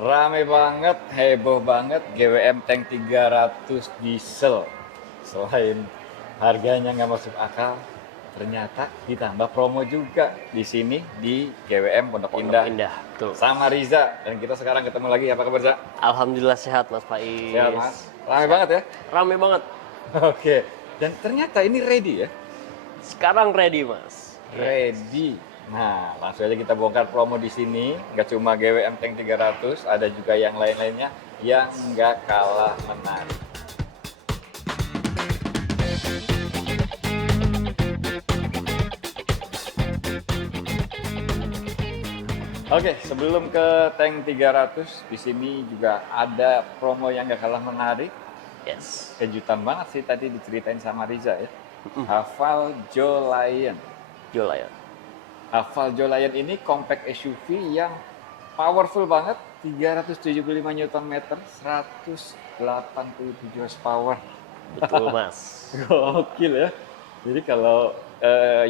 Rame banget, heboh banget GWM Tank 300 diesel. Selain harganya nggak masuk akal, ternyata ditambah promo juga di sini di GWM Pondok Indah Indah, betul. sama Riza. Dan kita sekarang ketemu lagi, apa kabar, Za? Alhamdulillah sehat Mas Faiz. Sehat, Mas? Rame banget ya? Rame banget. Oke, dan ternyata ini ready ya? Sekarang ready Mas. Ready. Nah, langsung aja kita bongkar promo di sini. Nggak cuma GWM Tank 300, ada juga yang lain-lainnya yang nggak kalah menarik. Oke, sebelum ke Tank 300, di sini juga ada promo yang nggak kalah menarik. Yes. Kejutan banget sih tadi diceritain sama Riza ya. Hafal Jolion. Jolion. Hafal Jolion ini compact SUV yang powerful banget, 375 Nm, 187 horsepower. Betul Mas. Gokil ya. Jadi kalau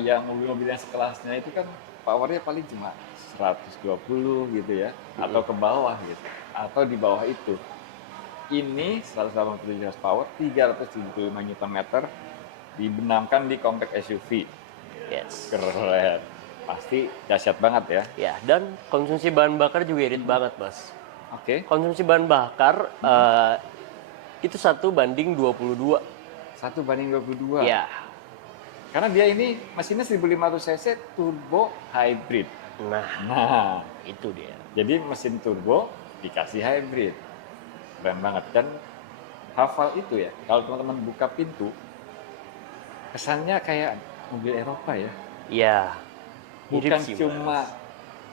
yang mobil-mobil yang sekelasnya itu kan powernya paling cuma 120 gitu ya, atau ke bawah gitu, atau di bawah itu. Ini 187 horsepower, 375 Nm, dibenamkan di compact SUV. Yes. Keren. Pasti dahsyat banget ya. Ya, dan konsumsi bahan bakar juga irit banget Mas. Oke. Konsumsi bahan bakar itu 1:22. 1:22. Ya. Karena dia ini mesinnya 1500 cc turbo hybrid. Nah, Nah, itu dia. jadi mesin turbo dikasih hybrid. Keren banget. Dan hafal itu ya, kalau teman-teman buka pintu, kesannya kayak mobil Eropa ya. Ya. Bukan Mirip sih, cuma Mas.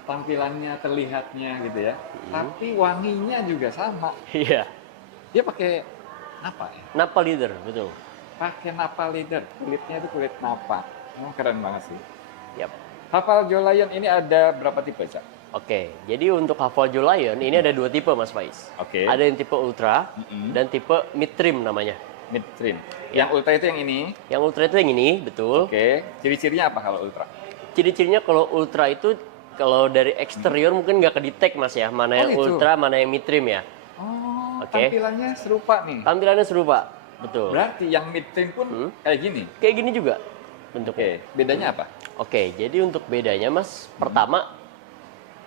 tampilannya, terlihatnya gitu ya. Tapi wanginya juga sama. Iya. Dia pakai apa ya? Napa leader, betul. Pakai Napa leather. Kulitnya itu kulit Napa. Emang keren banget sih. Yap. Hafal Jolion ini ada berapa tipe, Cak? Oke, jadi untuk Hafal Jolion ini ada dua tipe Mas Faiz. Oke. Ada yang tipe Ultra dan tipe Mid Trim namanya. Mid trim. Ya. Yang ultra itu yang ini. Yang Ultra itu yang ini, betul. Oke. Ciri-cirinya apa kalau ultra? Ciri-cirinya kalau Ultra itu kalau dari eksterior mungkin nggak kedetek Mas ya, mana yang gitu. Ultra, mana yang Mid Trim ya. Oh, Oke. tampilannya serupa nih. Tampilannya serupa, betul. Berarti yang mid trim pun kayak gini. Kayak gini juga Oke. bentuknya. Bedanya apa? Oke, jadi untuk bedanya Mas, pertama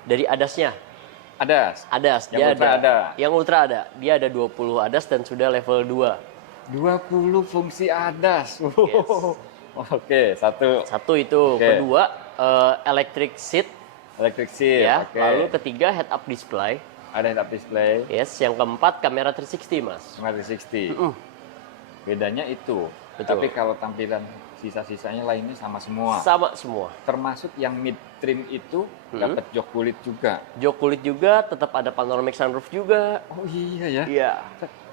dari ADAS-nya. Yang ADAS, dia Ultra ada. Yang Ultra ada. Dia ada 20 ADAS dan sudah level 2. 20 fungsi ADAS. Yes. Oke, satu. Satu itu, Oke. kedua electric seat Electric seat. ya. Oke. Lalu ketiga head up display. Ada head up display. Yes, yang keempat kamera 360 Mas. Smart 360. Bedanya itu. Betul. Tapi kalau tampilan sisa-sisanya lainnya sama semua. Sama semua. Termasuk yang mid trim itu dapat jok kulit juga. Jok kulit juga, tetap ada panoramic sunroof juga. Oh iya ya. Iya.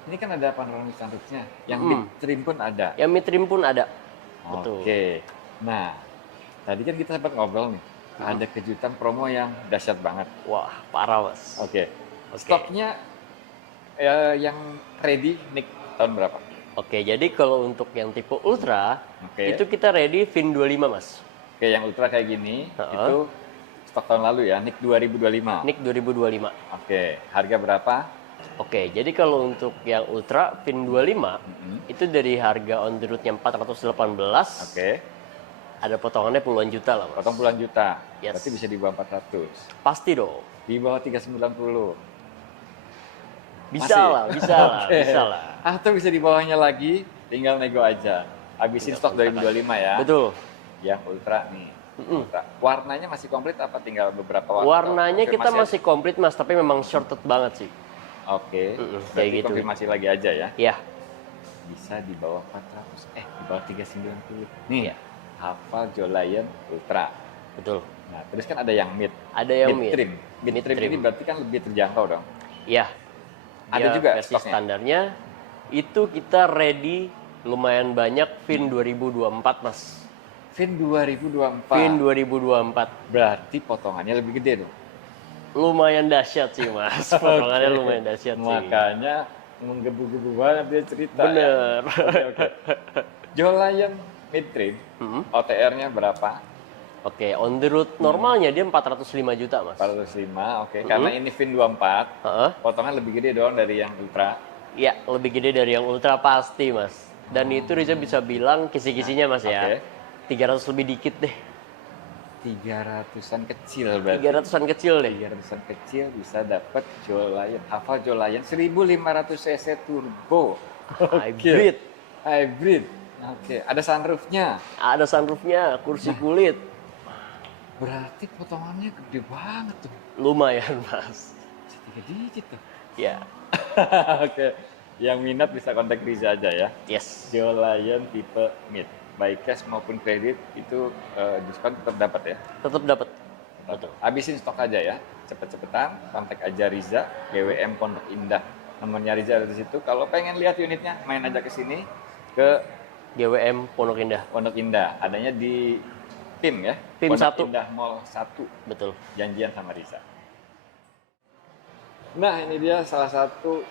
Ini kan ada panoramic sunroofnya. Yang mid trim pun ada. Yang mid trim pun ada. Betul. Oke. Nah, tadi kan kita sempat ngobrol nih. Ada kejutan promo yang dahsyat banget. Wah, parah Mas. Oke. Stoknya yang ready Nick tahun berapa? Oke, jadi kalau untuk yang tipe Ultra, Oke. itu kita ready VIN 25 Mas. Oke, yang ultra kayak gini itu stok tahun lalu ya, Nick 2025. Nick 2025. Oke, harga berapa? Oke, jadi kalau untuk yang Ultra VIN 25 itu dari harga on the road-nya 418, Oke, ada potongannya puluhan juta lah Mas. potong puluhan juta. Yes. Berarti bisa di bawah 400. Pasti dong. Di bawah 390. Bisa Masih? lah, bisa lah, Oke. bisa lah. Atau bisa di bawahnya lagi, tinggal nego aja. Habisin stok 2025 ya. Betul. Yang ultra nih. Ultra. Warnanya masih komplit apa tinggal beberapa warna? Warnanya kita Konfirmasi masih komplit Mas, tapi memang shorted banget sih. aja? Oke. kayak Berarti gitu. konfirmasi lagi aja ya. Ya, Bisa di bawah 400. Di bawah 390. Nih, Iya. Hafal Jolion Ultra. betul. Nah, terus kan ada yang mid. Ada yang mid. trim. Mid, Mid trim trim. ini berarti kan lebih terjangkau dong. Ya. Ada Dia juga versi stoknya? standarnya. Itu kita ready lumayan banyak VIN 2024 Mas. VIN 2024. VIN 2024. Berarti potongannya lebih gede dong. Lumayan dahsyat sih Mas. Potongannya lumayan dahsyat sih. Makanya menggebu-gebu banget dia cerita. Ya. Bener. Oke. Jolion mid trim, OTR-nya berapa? Oke, on the road normalnya dia 405 juta, Mas. 405, oke. Karena ini VIN 24, Heeh. potongan lebih gede dong dari yang Ultra. Iya, lebih gede dari yang Ultra pasti, Mas. Dan itu Riza bisa bilang kisi-kisinya, Mas ya. Oke. 300 lebih dikit deh. 300-an kecil berarti. 300-an kecil deh. 300-an kecil bisa dapat Jolion, Hava Jolion 1500 cc turbo. Hybrid. Hybrid. Oke, ada sunroofnya. Ada sunroofnya, kursi kulit. Berarti potongannya gede banget tuh. Lumayan, Mas. Bisa 3 digit tuh. Ya, Oke. Yang minat bisa kontak Riza aja ya. yes. Jolion tipe mid. Baik cash maupun kredit itu diskon tetap dapat ya. Tetap dapat. Betul. Habisin stok aja ya. Cepet-cepetan kontak aja Riza, GWM Pondok Indah. Nomornya Riza ada di situ. Kalau pengen lihat unitnya, main aja ke sini ke GWM Pondok Indah. Pondok Indah. Adanya di PIM ya. PIM Pondok 1. Indah Mall 1. Betul. Janjian sama Riza. Nah, ini dia salah satu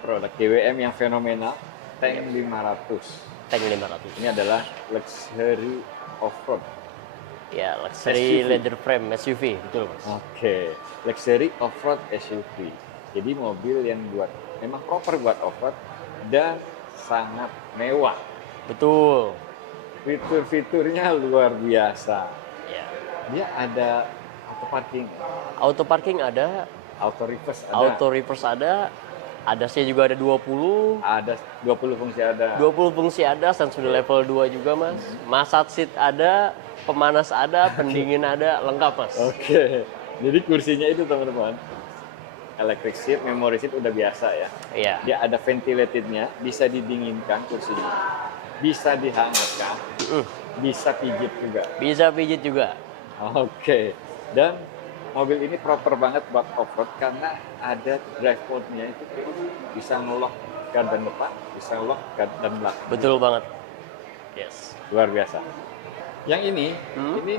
produk GWM yang fenomenal, Tank 500. Tank 500. Ini adalah luxury off-road. Ya, luxury SUV. leather frame SUV, betul, Mas. Oke, luxury off-road SUV. Jadi mobil yang memang proper buat off-road dan sangat mewah. Betul. Fitur-fiturnya luar biasa. Ya. Dia ada auto parking, Auto parking ada, auto reverse ada, auto reverse ada sih juga ada 20. ada 20 fungsi ada. 20 fungsi ada, dan sudah level 2 juga, Mas. Massage seat ada, pemanas ada, pendingin ada, lengkap, Mas. Oke, jadi kursinya itu teman-teman, electric seat, memory seat udah biasa ya. Iya. Dia ada ventilatednya, bisa didinginkan kursinya, bisa dihangatkan, bisa pijit juga. Bisa pijit juga. Oke, dan mobil ini proper banget buat off-road karena ada drive mode-nya itu bisa ngelock gardan depan, bisa ngelock gardan belakang. Betul banget. Yes. Luar biasa. Yang ini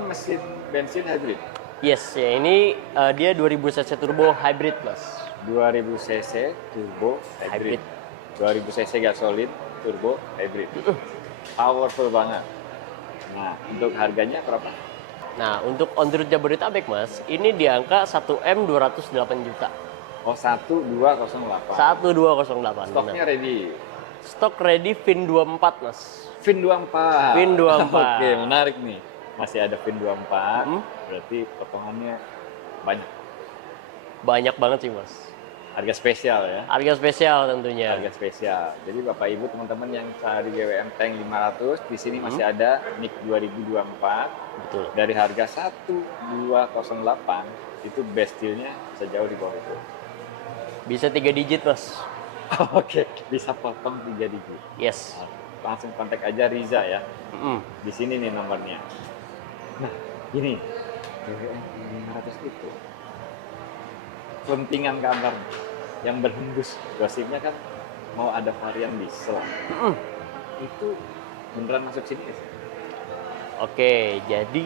mesin bensin hybrid. Yes, ya ini dia 2000 cc turbo hybrid, Mas. 2000 cc turbo hybrid. 2000 cc gasolin turbo hybrid. Powerful banget. Nah, untuk harganya berapa? Nah, untuk on the road Jabodetabek, Mas, ini di angka 1M 208 juta. Oh, 1208. 1208. Stoknya benar. ready. Stok ready VIN 24, Mas. VIN 24. VIN 24. Oke, menarik nih. Masih ada VIN 24. Hmm? Berarti potongannya banyak. Banyak banget sih, Mas. Harga spesial ya. Harga spesial tentunya. Harga spesial. Jadi Bapak Ibu teman-teman yang cari GWM Tank 500, di sini masih ada MIG 2024. Betul. Dari harga 1208 itu best deal-nya sejauh di bawah itu. Bisa 3 digit, Mas. Oke, bisa potong 3 digit. Yes. Langsung kontak aja Riza ya. Mm. Di sini nih nomornya. Nah, gini. GWM 500 itu pentingan kabar yang berhembus gosipnya kan mau ada varian diesel. Itu beneran masuk sini ya? Oke, jadi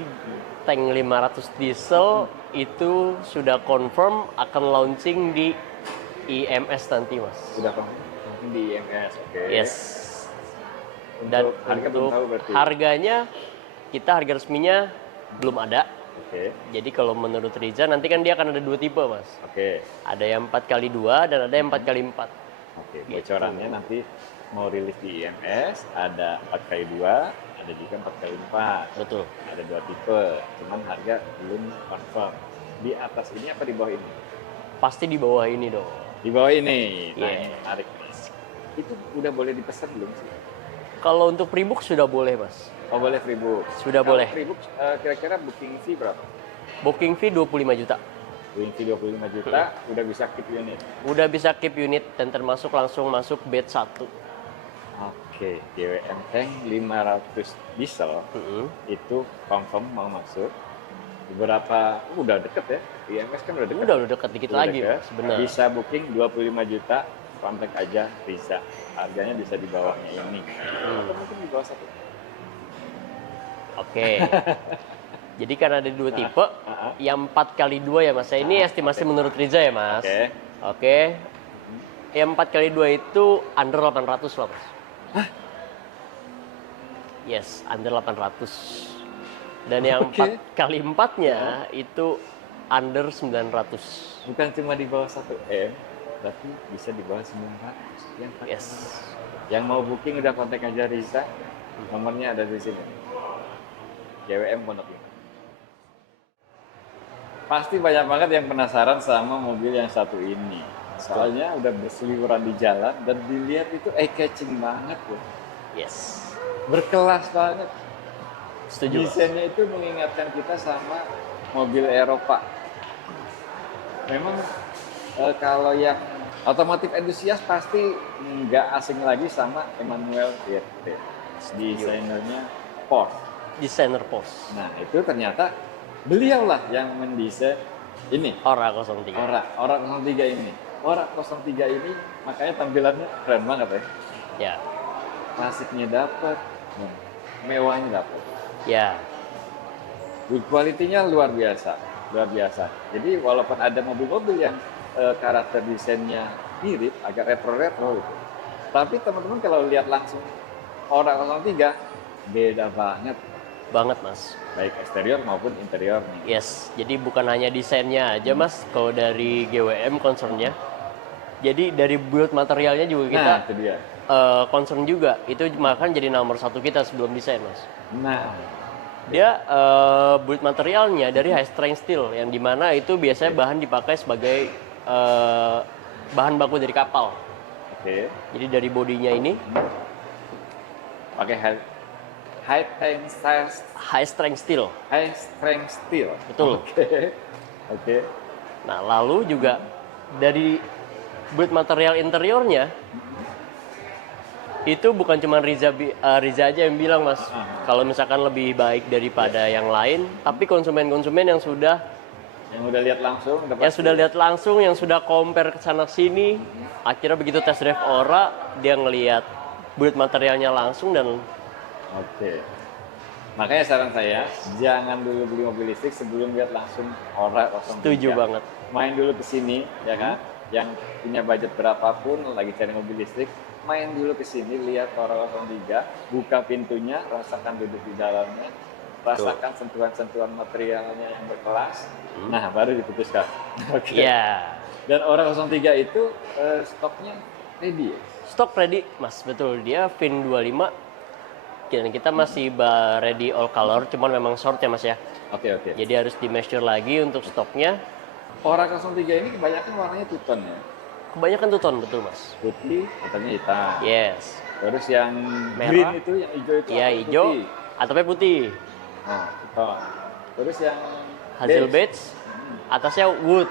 tank 500 diesel itu sudah confirm akan launching di IMS nanti, Mas. Sudah mungkin di IMS, oke. Yes. Untuk Dan harga belum untuk tahu berarti. harganya, kita harga resminya belum ada. Oke, Jadi kalau menurut Riza nanti kan dia akan ada 2 tipe, Mas. oke. Ada yang 4x2 dan ada yang 4x4. Oke, Gitu. bocorannya nanti mau rilis di IMS, ada 4x2, ada juga 4x4. Betul. Ada 2 tipe, cuman harga belum confirm. Di atas ini apa di bawah ini? Pasti di bawah ini dong. Di bawah ini. Nah, Iya. ini menarik. Itu udah boleh dipesan belum sih? Kalau untuk pre-book sudah boleh, Mas. Oh, boleh freebook. Sudah Kalau boleh. Freebook kira-kira booking fee berapa? Booking fee 25 juta. Booking fee 25 juta, udah bisa keep unit. Udah bisa keep unit dan termasuk langsung masuk bed 1. Oke, GWM Tank 500 diesel itu confirm mau masuk. Beberapa udah deket ya, IMS kan udah deket. Udah dekat dikit Udah lagi, deket. Mas. Benar. Bisa booking 25 juta, kontak aja Riza. Harganya bisa di bawahnya ini. Atau mungkin di bawah 1. Oke. Jadi kan ada 2 tipe, yang 4x2 ya, Mas. Ini estimasi menurut Riza ya, Mas. Oke. Oke. Yang 4x2 itu under 800 lah, Mas. Yes, under 800. Dan yang Oke. 4x4-nya itu under 900. Bukan cuma di bawah 1M, tapi bisa di bawah 900. Yang Yes. Yang mau booking udah kontak aja Riza. Nomornya ada di sini. GWM Pondok Indah. Pasti banyak banget yang penasaran sama mobil yang satu ini. Soalnya udah berseliweran di jalan dan dilihat itu eye-catching banget ya. Yes. Berkelas banget. Setuju. Mas. Desainnya itu mengingatkan kita sama mobil Eropa. Memang kalau yang otomotif entusias pasti nggak asing lagi sama Emmanuel Viertel, desainernya Porsche. Desainer Porsche. Nah itu ternyata beliaulah yang mendesain ini. Ora 03. Ora 03 ini. Ora 03 ini makanya tampilannya keren banget ya. Ya. Klasiknya dapet, mewahnya dapet. Ya. Build quality-nya luar biasa. Jadi walaupun ada mobil-mobil yang karakter desainnya mirip, agak retro-retro gitu. Tapi teman-teman kalau lihat langsung Ora 03 beda banget. Banget, Mas. Baik eksterior maupun interiornya. Yes. Jadi bukan hanya desainnya aja, Mas. Kalau dari GWM concernnya. Jadi dari build materialnya juga kita Nah, itu dia. concern juga. Itu bahkan jadi nomor satu kita sebelum desain, Mas. Nah, Dia build materialnya dari high strength steel, yang dimana itu biasanya bahan dipakai sebagai bahan baku dari kapal. oke. Jadi dari bodinya ini Pakai high strength steel. high strength steel. Betul. Oke. Nah, lalu juga dari build material interiornya itu bukan cuma Riza aja yang bilang, Mas. Kalau misalkan lebih baik daripada yang lain, tapi konsumen-konsumen yang sudah Yang udah lihat langsung, yang sudah compare ke sana sini, akhirnya begitu test drive Ora, dia ngelihat build materialnya langsung dan Oke. Makanya saran saya, jangan dulu beli mobil listrik sebelum lihat langsung Ora 03. setuju banget. Main dulu ke sini, ya kan? Yang punya budget berapapun lagi cari mobil listrik, main dulu ke sini, lihat Ora 03, buka pintunya, rasakan duduk di dalamnya, rasakan sentuhan-sentuhan materialnya yang berkelas. Nah, baru diputuskan. Oke. Iya. Dan Ora 03 itu stoknya ready ya? Stok ready, Mas. Betul. Dia VIN 25. Dan kita masih ready all color, cuman memang short ya, Mas ya. Oke. Jadi harus di measure lagi untuk stoknya. Ora 03 ini kebanyakan warnanya two-tone ya? Kebanyakan tuh ton, betul, Mas. Putih, ataunya hitam. Yes. Terus yang Merah. green itu, yang hijau itu Iya, apa? hijau Putih. atapnya putih. Oh, hitam. Terus yang Hazel beige. beige, atasnya wood,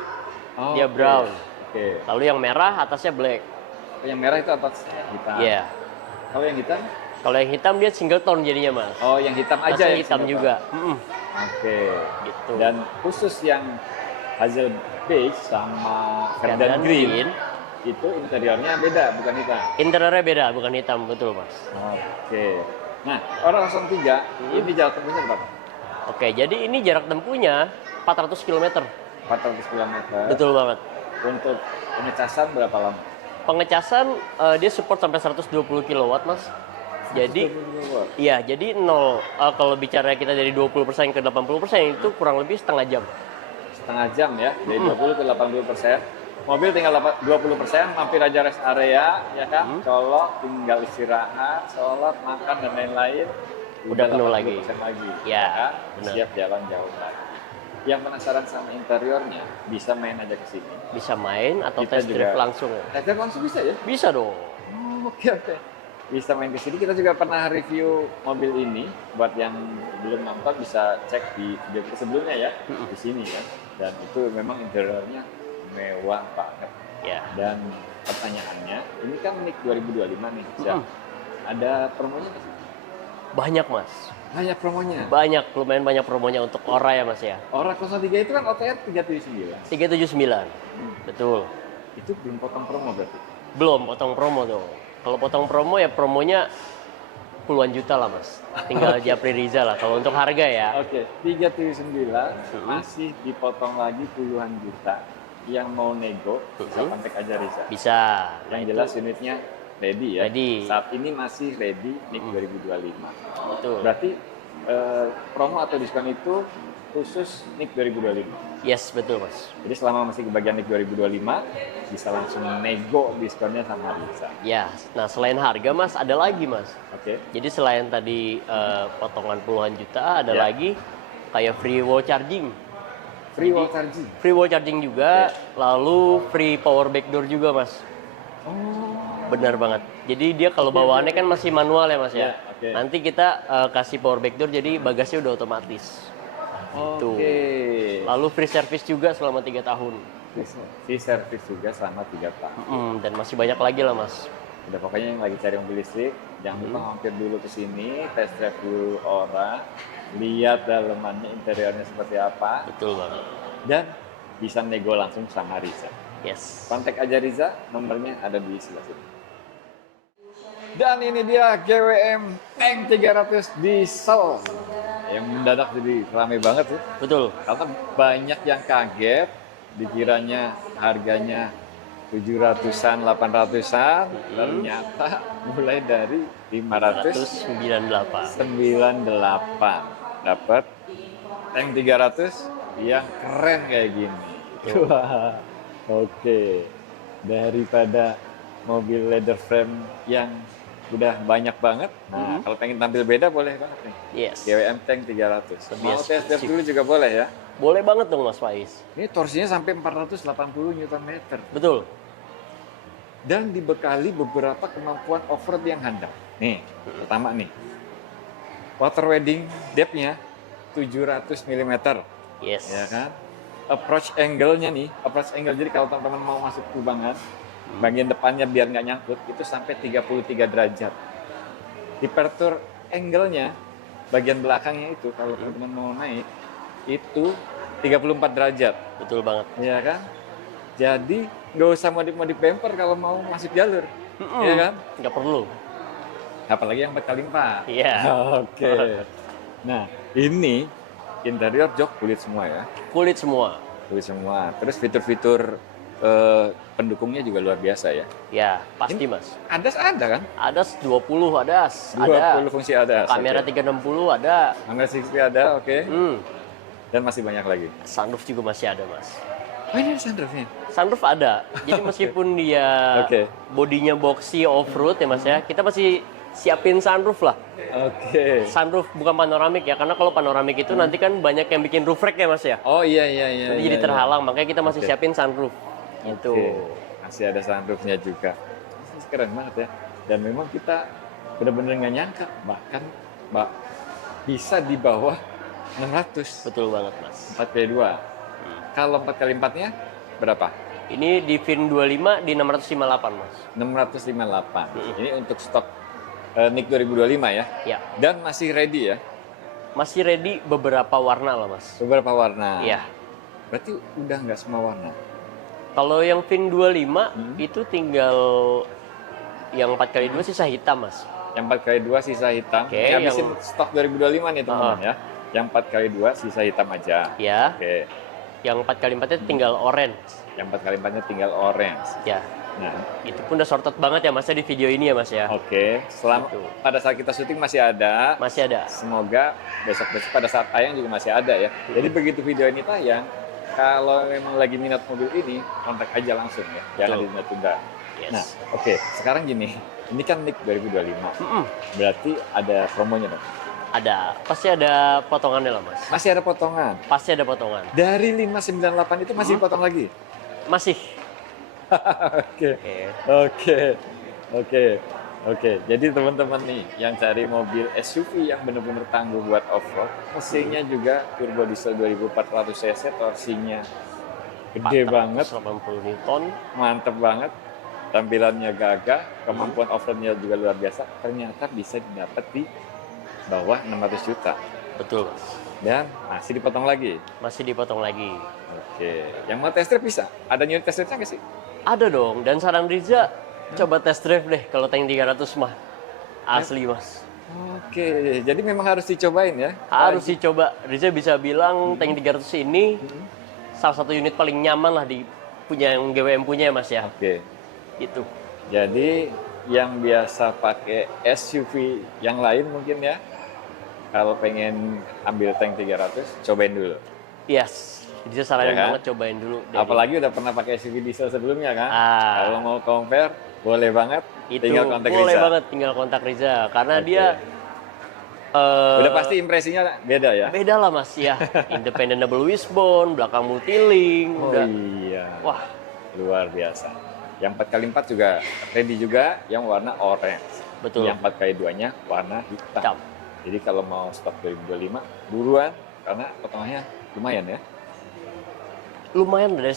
Oh, dia oke. brown. Oke. Lalu yang merah atasnya black. Yang merah itu atas hitam. Iya. Kalau yang hitam? Kalau yang hitam dia single tone jadinya, Mas. Oh, yang hitam aja Atasnya yang hitam single juga. tone. Oke. Gitu. Dan khusus yang hazel beige sama Verdant Dan green itu interiornya beda, bukan hitam. interiornya beda, bukan hitam, betul, Mas. Oke. Nah, Ora 03 ini jarak tempuhnya berapa? Oke, jadi ini jarak tempuhnya 400 km. 400 km. Betul banget. Untuk pengecasan berapa lama? Pengecasan dia support sampai 120 kW, Mas. Jadi 120 watt. iya, jadi nol kalau bicara kita dari 20% ke 80% itu kurang lebih setengah jam. Setengah jam ya, dari 20 ke 80%. Mobil tinggal 20%, mampir aja rest area, ya kan? Colok, tinggal istirahat, sholat, makan, dan lain-lain. Udah penuh lagi. 80% lagi. Ya, kan? benar. Siap jalan jauh lagi. Yang penasaran sama interiornya, bisa main aja ke sini. Bisa main atau Kita test drive juga- langsung. Test drive langsung bisa ya? Bisa dong. Oh, oke. Bisa main ke sini. Kita juga pernah review mobil ini. Buat yang belum nonton bisa cek di video kita sebelumnya ya, di sini ya. Dan itu memang interiornya mewah banget. Ya. Dan pertanyaannya, ini kan NIK 2025 nih, Zak. Ada promonya nggak sih? Banyak, Mas. Banyak promonya. Banyak, lumayan banyak promonya untuk Ora ya, Mas ya. Ora 03 itu kan OTR 379. 379. Betul. Itu belum potong promo berarti? Belum potong promo dong. Kalau potong promo ya promonya puluhan juta lah, Mas. Tinggal Japri Riza lah kalau untuk harga ya. Oke, 379 masih dipotong lagi puluhan juta. Yang mau nego, bisa kontak aja Riza. Bisa. Yang jelas unitnya ready ya. Ready. Saat ini masih ready NIK 2025. Betul. Berarti promo atau diskon itu khusus NIK 2025. Yes, betul Mas. Jadi selama masih kebagian NIK 2025 bisa langsung nego diskonnya sama Riza. Ya, nah selain harga Mas, ada lagi Mas. Oke. Jadi selain tadi potongan puluhan juta, ada Ya. lagi kayak free wall charging. Free wall charging. Free wall charging juga, lalu free power backdoor juga Mas. Oh. Benar banget. Jadi dia kalau bawaannya kan masih manual ya Mas ya. Ya, oke. Nanti kita kasih power backdoor jadi bagasinya udah otomatis. Gitu. Oke. Lalu free service juga selama 3 tahun. Free service juga selama 3 tahun. Dan masih banyak lagi lah Mas. Udah pokoknya yang lagi cari mobil listrik, jangan lupa mampir dulu ke sini, test drive dulu Ora, lihat dalemannya, interiornya seperti apa, Betul banget. dan bisa nego langsung sama Riza. Yes. Kontak aja Riza, nomornya ada di sebelah sini. Dan ini dia GWM Tank 300 diesel yang mendadak jadi ramai banget sih. Betul. Karena banyak yang kaget, dikiranya harganya 700-an, 800-an, ternyata mulai dari 198. 598 dapat tank 300 yang keren kayak gini. Wah, oke. Daripada mobil leather frame yang udah banyak banget, nah kalau pengen tampil beda boleh banget nih. Yes. GWM Tank 300. Mau Yes, test drive dulu juga boleh ya. Boleh banget dong Mas Faiz. Ini torsinya sampai 480 Nm. Betul. Dan dibekali beberapa kemampuan off-road yang handal. Nih, pertama nih. Water wading depth-nya 700 mm, Yes. ya kan? Approach angle-nya nih, approach angle, jadi kalau teman-teman mau masuk kubangan, bagian depannya biar nggak nyangkut, itu sampai 33 derajat. Departure angle-nya, bagian belakangnya itu, kalau teman-teman mau naik, itu 34 derajat. Betul banget. Ya kan? Jadi nggak usah modif-modif bumper kalau mau masuk jalur, ya kan? Nggak perlu. Apalagi yang 4x4. Iya. Oke. Nah, ini interior jok kulit semua ya, Kulit semua. kulit semua. Terus fitur-fitur pendukungnya juga luar biasa ya. Ya, pasti Mas. ADAS ada kan? ADAS 20 ADAS. 20 Ada. fungsi ADAS. Kamera oke. 360 ada. Kamera 60 ada, oke. Hmm. Dan masih banyak lagi. Sunroof juga masih ada Mas. Oh ini ada sunroofnya. Sunroof ada. Jadi meskipun dia Oke. bodinya boxy off-road ya Mas ya, kita masih siapin sunroof lah. Oke. Sunroof bukan panoramik ya, karena kalau panoramik itu nanti kan banyak yang bikin roof rack ya Mas ya. Oh iya iya iya. Nanti iya, jadi iya. terhalang, makanya kita masih Oke. siapin sunroof. Gitu. Oke. Masih ada sunroofnya juga. Ini keren banget ya. Dan memang kita benar-benar nggak nyangka, bahkan bisa di bawah 600. Betul banget Mas. 4x2. Kalau 4x4-nya berapa? Ini di VIN 25 di 658 Mas. 658. Ini untuk stok NIK 2025 ya. Ya. Dan masih ready ya. Masih ready beberapa warna lah Mas. Beberapa warna. Iya. Berarti udah nggak semua warna. Kalau yang VIN 25 itu tinggal yang 4x2 sisa hitam Mas. Yang 4x2 sisa hitam. Oke, Ini habisin yang- stok 2025 nih teman-teman ya. Yang 4x2 sisa hitam aja. Ya. Oke. Yang 4x4-nya tinggal orange. Yang 4x4-nya tinggal orange. Ya. Nah, Itu pun udah sorted banget ya Mas ya di video ini ya Mas ya. oke. Selama Gitu. pada saat kita syuting masih ada. Masih ada. Semoga besok-besok pada saat tayang juga masih ada ya. Jadi begitu video ini tayang, kalau memang lagi minat mobil ini, kontak aja langsung ya. Jangan Betul. ditunda-tunda. Yes. Nah, oke. Sekarang gini, ini kan NIK 2025. Berarti ada promonya dong. Ada. Pasti ada potongannya lah Mas. Masih ada potongan. Pasti ada potongan. Dari 598 itu masih potong lagi. Masih. Oke. Oke. Oke. Oke. Oke. Jadi teman-teman nih yang cari mobil SUV yang benar-benar tangguh buat off-road, mesinnya juga turbo diesel 2400 cc, torsinya gede banget, 80 Newton. mantep banget, tampilannya gagah, kemampuan off-roadnya juga luar biasa. Ternyata bisa didapat di bawah 600 juta Betul Mas. dan masih dipotong lagi. Masih dipotong lagi. Oke. Yang mau test drive bisa? Ada unit test drive-nya nggak sih? Ada dong. Dan saran Riza, coba test drive deh kalau tank 300 mah. Asli Mas. Oke. Jadi memang harus dicobain ya. Harus dicoba. Riza bisa bilang tank 300 ini salah satu unit paling nyaman lah di punya yang GWM punya ya Mas ya. Oke. Itu. Jadi yang biasa pakai SUV yang lain mungkin ya, kalau pengen ambil tank 300, cobain dulu. Yes, bisa saranin Ya kan? banget cobain dulu. Apalagi udah pernah pakai SUV diesel sebelumnya kan? Ah. Kalau mau compare, boleh banget. Itu Tinggal kontak boleh Riza. banget tinggal kontak Riza karena Oke. dia Udah pasti impresinya beda ya? beda lah mas ya, independent double wishbone, belakang multilink, Oh udah iya. wah Luar biasa. Yang 4x4 juga ready juga, yang warna orange. betul. Yang 4x2-nya warna hitam. Hitam. Jadi kalau mau stok 2025, buruan karena potongannya lumayan ya. Lumayan dari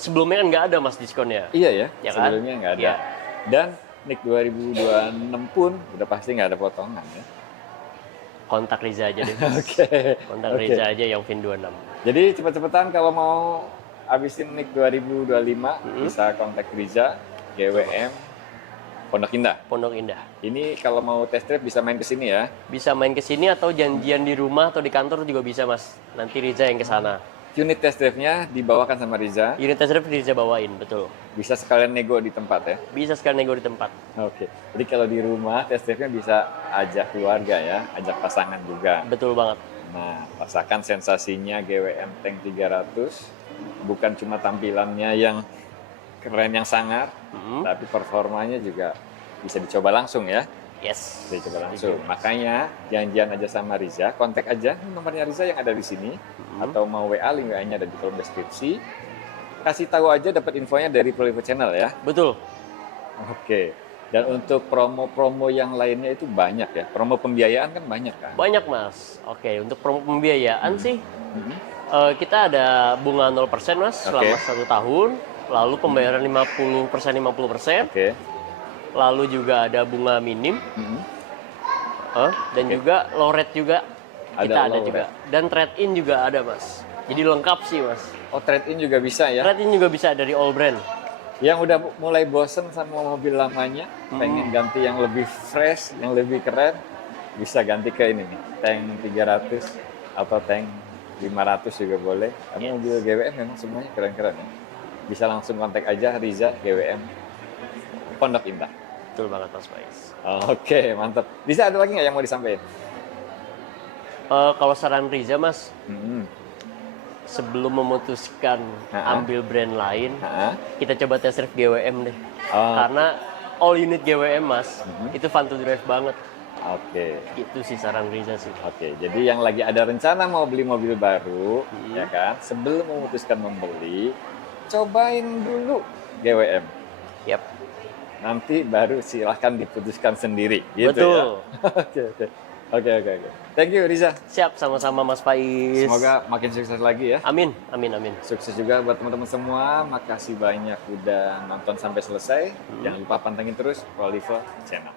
sebelumnya kan nggak ada mas diskonnya. Iya ya, Ya kan? sebelumnya nggak ada. Iya. Dan NIK 2026 pun udah pasti nggak ada potongan ya. Kontak Riza aja deh. Mas. Oke. Kontak Oke. Riza aja yang VIN 26. Jadi cepet-cepetan kalau mau habisin NIK 2025 bisa kontak Riza, GWM, Pondok Indah. Pondok Indah. Ini kalau mau test drive bisa main ke sini ya. Bisa main ke sini atau janjian di rumah atau di kantor juga bisa mas. Nanti Riza yang ke sana. Unit test drive-nya dibawakan sama Riza. Unit test drive Riza bawain, betul. Bisa sekalian nego di tempat ya. Bisa sekalian nego di tempat. Oke. Jadi kalau di rumah test drive-nya bisa ajak keluarga ya, ajak pasangan juga. Betul banget. Nah, rasakan sensasinya GWM Tank 300. Bukan cuma tampilannya yang keren yang sangar, tapi performanya juga bisa dicoba langsung ya. Yes. Bisa dicoba langsung. Makanya janjian aja sama Riza, kontak aja nomornya Riza yang ada di sini, atau mau WA, link WA-nya ada di kolom deskripsi. Kasih tahu aja dapat infonya dari Prolivo Channel ya. Betul. Oke. Dan untuk promo-promo yang lainnya itu banyak ya. Promo pembiayaan kan banyak kan. Banyak mas. Oke, untuk promo pembiayaan sih Mhm. kita ada bunga 0% mas selama Oke. 1 tahun. Lalu pembayaran 50%. Oke. Lalu juga ada bunga minim. Mhm. Dan juga low rate juga Ada kita ada low juga. Dan trade in juga ada mas. Jadi lengkap sih mas. Oh, trade-in juga bisa ya. Trade in juga bisa dari all brand. Yang udah mulai bosen sama mobil lamanya, pengen ganti yang lebih fresh, yang lebih keren, bisa ganti ke ini nih, tank 300 atau tank 500 juga boleh. Karena Yes. mobil GWM memang semuanya keren-keren ya. Bisa langsung kontak aja Riza GWM Pondok Indah. Betul banget mas Faiz. Oke, mantap. Riza ada lagi nggak yang mau disampaikan? Kalau saran Riza mas, Hmm. sebelum memutuskan ambil brand lain, Ha-ha. kita coba test drive GWM deh. Oh. Karena all unit GWM mas, itu fun to drive banget. Oke. Itu sih saran Riza sih. Oke, jadi yang lagi ada rencana mau beli mobil baru, ya kan, sebelum memutuskan membeli, cobain dulu GWM. Yap. Nanti baru silahkan diputuskan sendiri, gitu Betul. ya. Oke. Thank you Riza. Siap, sama-sama Mas Faiz. Semoga makin sukses lagi ya. Amin. Sukses juga buat teman-teman semua. Makasih banyak udah nonton sampai selesai. Jangan lupa pantengin terus Prolivo Channel.